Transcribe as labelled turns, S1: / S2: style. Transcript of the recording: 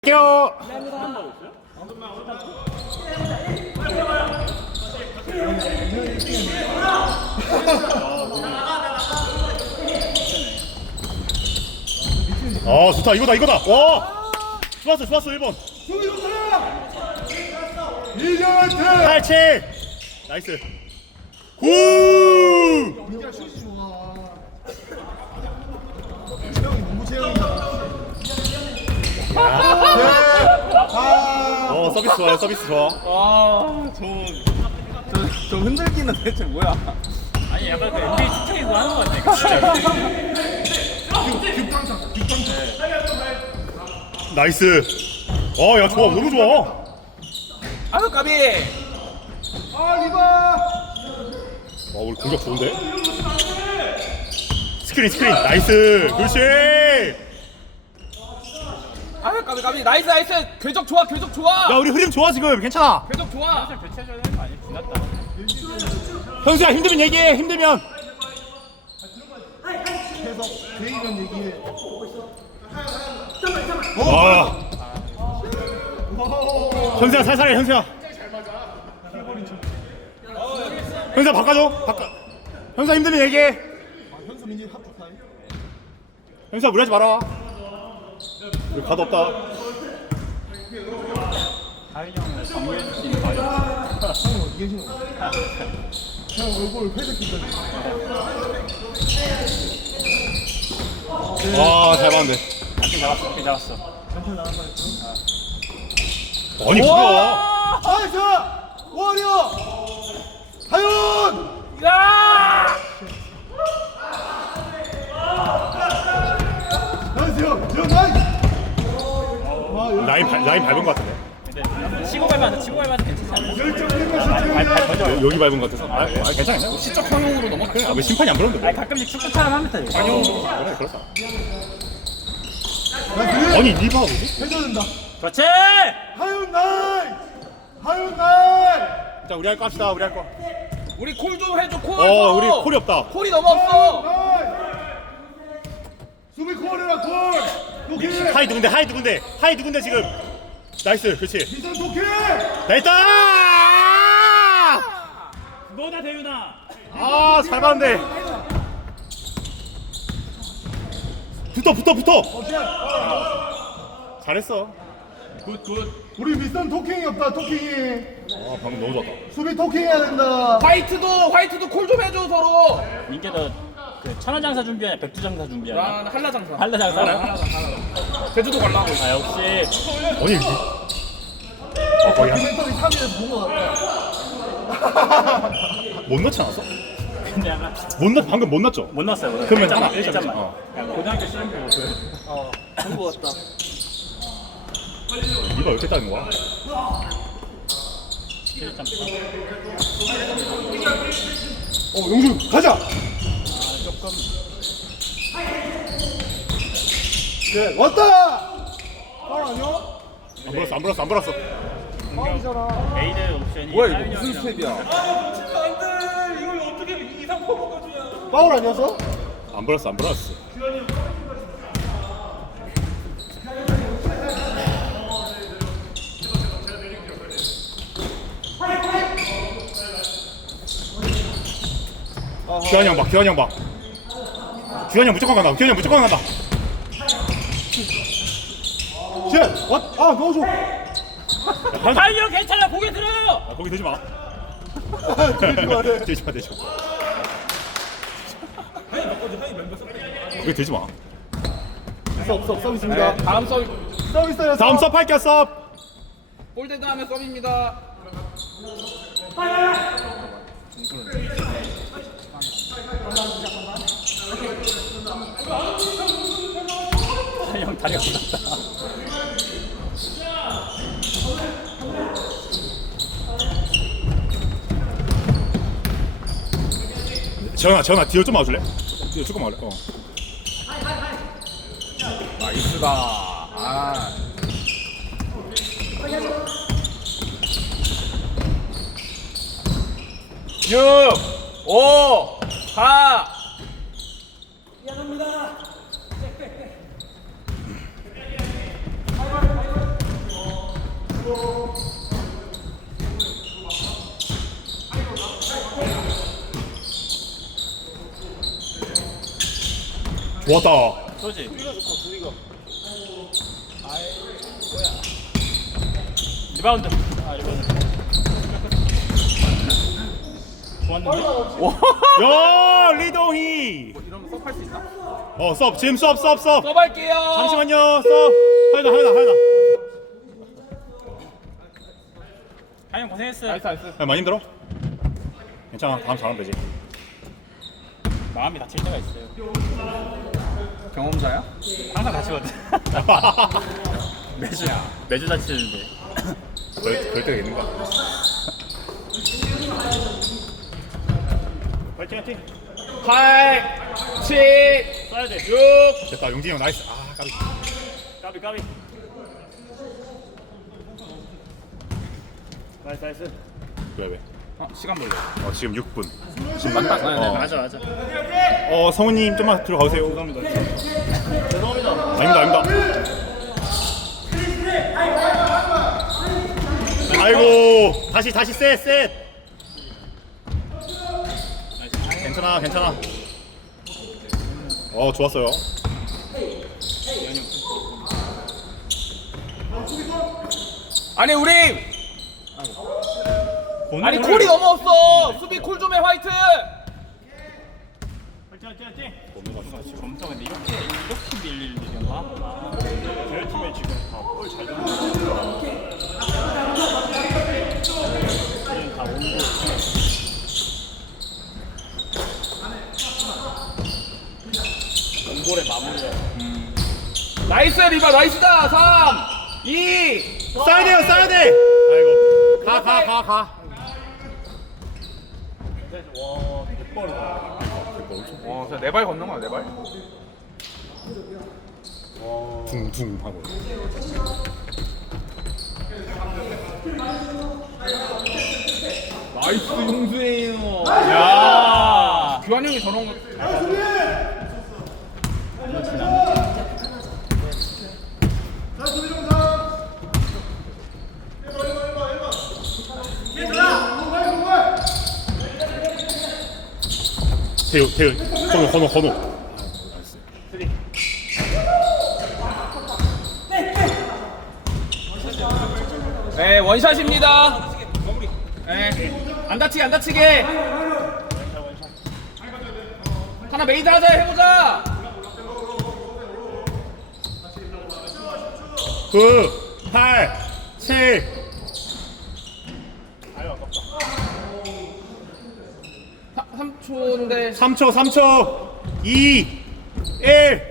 S1: 껴. 좋다. 이거다. 와, 좋았어 1번. 87. 나이스. 후. 서비스 좋아.
S2: 저 흔들기는 대체 뭐야?
S3: 아니 약간 그 NBA 축구에 그거 하는 거 같아.
S1: 나이스. 야 좋아, 너무 좋아.
S2: 아유 까비.
S1: 우리 공격 좋은데? 스크린 나이스. 그렇지.
S2: 아유 까비. 나이스. 궤적 좋아.
S1: 야, 우리 흐름 좋아 지금. 괜찮아.
S2: 궤적 좋아.
S3: 교체해줘야 되는 거 아니야? 지났다.
S1: 현수야, 힘들면 얘기해. 힘들면. 현수야 살살해. 현수야 바꿔줘. 현수야 힘들면 얘기해. 현수야 무리하지 마라. 우리 가도 없다.
S3: 하윤이 형은 정리해줄 수 있는 말이
S1: 잘 봤는데.
S3: 잘 잡았어.
S1: 아니 뭐야?
S4: 나이스! 워리어! 하윤!
S2: 야!
S4: 나이스요! 나이스!
S1: 라인 밟은 것 같은데.
S3: 근데 치고 밟아도 괜찮지 않아?
S4: 열정적인
S1: 여기 밟은 것 같아서. 괜찮아.
S2: 시적 평형으로 넘어.
S1: 그래, 왜 심판이 안 불었는데?
S3: 아니 가끔씩 축구처럼 하면 돼.
S1: 그래, 그렇다. 아니 리바 뭐지?
S4: 해줘야 된다.
S3: 그렇지.
S4: 하윤 나이스! 하윤 나이스!
S1: 자, 우리 할 거 합시다. 우리 할 거.
S2: 우리 콜 좀 해줘 콜.
S1: 우리 콜이 없다.
S2: 콜이 너무 없어.
S4: 나이스! 수비 콜이라 콜! 도끼!
S1: 하이 누군데 지금. 나이스. 그렇지.
S4: 미선 도끼!
S1: 나이스.
S3: 너다 대윤아.
S1: 잘 봤는데. 붙어. 잘했어.
S4: 우리 미선 토킹이 없다, 토킹이.
S1: 방금 너무 좋았다.
S4: 수비 토킹 해야 된다.
S2: 화이트도 콜 좀 해줘 서로.
S3: 민재도 그 천하장사 준비하냐 백두장사 준비하냐?
S2: 난 한라장사.
S3: 한라장사랑?
S2: 제주도 갈라고.
S3: 역시.
S1: 아니 거의
S4: 멘토리 3위에서 본것 같다.
S1: 못 넣지 않았어?
S3: 근데 약간
S1: 방금 못 넣었죠?
S3: 못 넣었어요.
S1: 그러면 하나,
S3: 1점만.
S1: 어.
S3: 고등학교 시험 보고
S2: 본것 같다.
S1: 니가 왜 이렇게 따는 거야?
S3: 1점.
S4: 용준, 가자!
S3: 조금
S4: 네, 왔다! 파울 아니야?
S1: 안 불었어.
S4: 파울이잖아.
S3: 메이드 옵션이
S2: 뭐야
S3: 하윤이
S2: 이거 무슨
S3: 형이랑
S2: 스텝이야?
S4: 파울 아니었어?
S1: 안 불었어. 규환이 형 봐. 규환이 형 무조건 간다.
S4: 쉣! 넣어줘!
S3: 하윤이 형 괜찮아. 고개 들어요.
S1: 거기 대지 마.
S4: 말해.
S1: 대지 마. 거기 대지 마.
S4: 서비스입니다.
S2: 다음 서브.
S4: 서비스요.
S1: 다음 섭 할게요. 섭.
S2: 볼데드 하면 서브입니다.
S3: 하윤이 형 다리가 올랐다.
S1: 재현아 뒤로 좀 와줄래? 뒤로 조금 와줄래?
S2: 나이스다. 6, 5, 4. 미안합니다.
S1: 좋았다.
S3: 그렇지. 리바운드. 아 리바운드. 좋았는데.
S1: 야 리동희.
S2: 이러면 섭할 수 있나?
S1: 섭 지금 섭.
S2: 서발게요.
S1: 잠시만요. 섭. 하연아.
S3: 하영 고생했어.
S2: 나이스.
S1: 야, 많이 힘들어? 괜찮아. 다음 잘하면 되지.
S3: 마음이 다칠 때가 있어요.
S2: 경험자야?
S3: 항상 다치거든. 매주 다치는데.
S1: 그럴 때가 있는 거야.
S3: 파이팅.
S2: 8, 7,
S3: 써야 돼.
S2: 6.
S1: 됐다. 용진이 형 나이스. 아 까비.
S3: 까비. 나이스.
S1: 왜?
S2: 시간 벌려.
S1: 지금 6분.
S2: 지금 맞다.
S3: 맞아.
S1: 성우님 좀만 들어가세요.
S3: 죄송합니다.
S1: 아닙니다. 아이고 다시 셋. 괜찮아. 좋았어요.
S2: 아니 우리 아니 콜이 너무 없어. 수비 콜 좀 해 화이트.
S3: 파이팅. 검사 근데 이렇게 밀릴 일이었나? 저희 팀에 지금 다볼잘 던지고 우리는 다 원고. 원골의 마무리야.
S2: 나이스 리바 나이스다. 3, 2.
S1: 써야 돼. 아이고 가.
S3: 와, 대박이다.
S2: 와, 진짜 네 발 걷는 거야, 네 발.
S1: 둥둥 하고.
S2: 나이스 용수예요.
S3: 야.
S2: 규환 형이 저런 거.
S1: 태우 건호.
S2: 네, 원샷입니다. 네, 안 다치게. 하나 메이드 하자, 해보자.
S1: 9, 8, 7.
S3: 아유 아깝다.
S2: 3초인데.
S1: 3초. 2, 1.